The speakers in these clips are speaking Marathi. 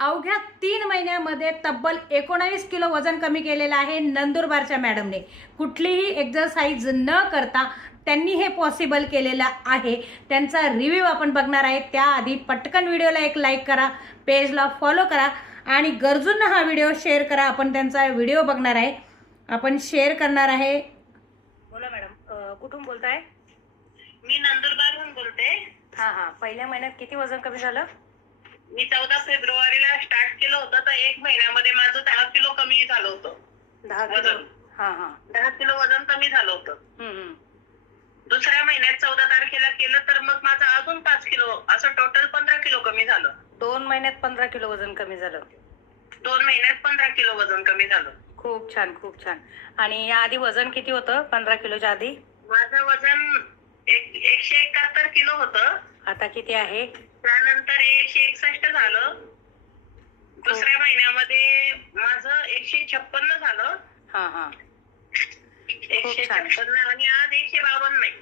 अवघ्या 3 महिन्यामध्ये तब्बल 19 किलो वजन कमी केलेलं आहे नंदुरबारच्या मॅडमने. कुठलीही एक्सरसाइज न करता त्यांनी हे पॉसिबल केलेलं आहे. त्यांचा रिव्ह्यू आपण बघणार आहे. त्याआधी पटकन व्हिडिओला एक लाईक करा, पेजला फॉलो करा आणि गरजूंना हा व्हिडिओ शेअर करा. आपण त्यांचा व्हिडिओ बघणार आहे, आपण शेअर करणार आहे. बोला मॅडम, कुठून बोलताय? मी नंदुरबारहून बोलते. हां, पहिल्या महिन्यात किती वजन कमी झालं? मी 14 फेब्रुवारीला स्टार्ट केलं होतं, तर 1 महिन्यामध्ये माझं 10 किलो कमी झालं होतं. 10 किलो. हां 10 किलो वजन कमी झालं होतं. दुसऱ्या महिन्यात 14 तारखेला केलं तर मग माझं अजून 5 किलो, असं टोटल 15 किलो कमी झालं. 2 महिन्यात 15 किलो वजन कमी झालं. 2 महिन्यात 15 किलो वजन कमी झालं. खूप छान, खूप छान. आणि या आधी वजन किती होतं 15 किलोच्या आधी? माझं वजन 171 किलो होतं. आता किती आहे? त्यानंतर 161 झालं. दुसऱ्या महिन्यामध्ये माझं 156 झालं. हां 156 आणि आज 152 नाही.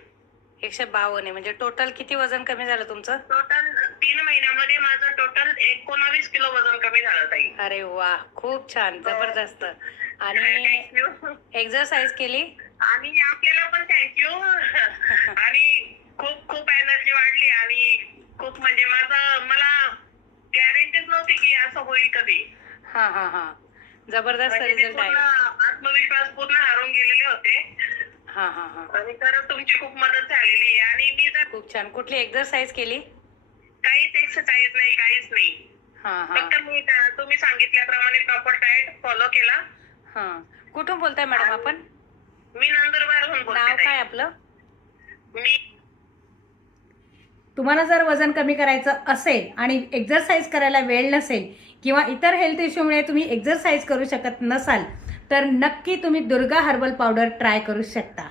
152 आहे. म्हणजे टोटल किती वजन कमी झालं तुमचं? टोटल 3 महिन्यामध्ये माझं टोटल 19 किलो वजन कमी झालं ताई. अरे वा, खूप छान, जबरदस्त. आणि एक्सरसाइज केली? आणि आपल्याला पण थँक्यू. आणि खूप खूप एनर्जी वाढली आणि खूप म्हणजे मला गॅरंटीच नव्हती की असं होईल कधी. हां जबरदस्त म्हणजे रिझल्ट आहे. आत्मविश्वास पूर्ण हरून गेलेले होते. हां आणि खरंच तुमची खूप मदत झालेली आहे. आणि मी तर खूप छान. कुठली एक्सरसाइज केली? काहीच एक्सरसाइज नाही, काहीच नाही. हां फक्त मी तुम्ही सांगितल्याप्रमाणे प्रॉपर डाएट फॉलो केला. कुठून बोलताय मॅडम आपण? मी नंदुरबारहून बोलते. नाव काय आपलं? मी तुम्हाला जर वजन कमी करायचं असेल आणि एक्सरसाइज करायला वेळ नसेल किंवा इतर हेल्थ इश्यूमुळे तुम्ही एक्सरसाइज करू शकत नसाल तर नक्की तुम्ही दुर्गा हर्बल पावडर ट्राय करू शकता.